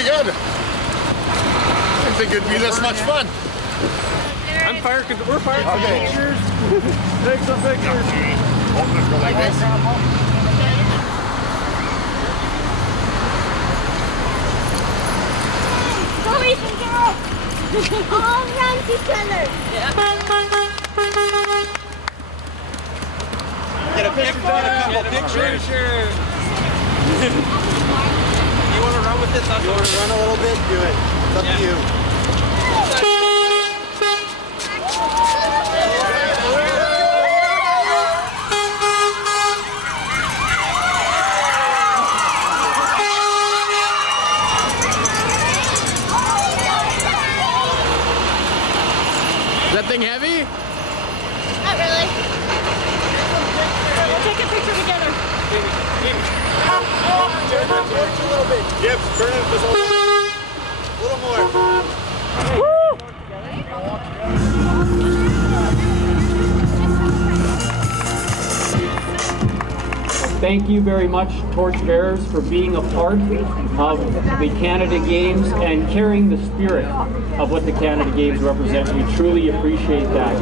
pretty good. I didn't think it'd be this much fun. I'm fired because we're fired for pictures. Take some pictures. Like this. Go Ethan, go! All around each other. Yeah. Get a picture done, a couple pictures. You want to run with this? You want to run a little bit? Do it. It's up to you. Is that thing heavy? Not really. We'll take a picture together. Turn the torch a little bit. Yep, turn it just a little more. Thank you very much, torchbearers, for being a part of the Canada Games and carrying the spirit of what the Canada Games represent. We truly appreciate that.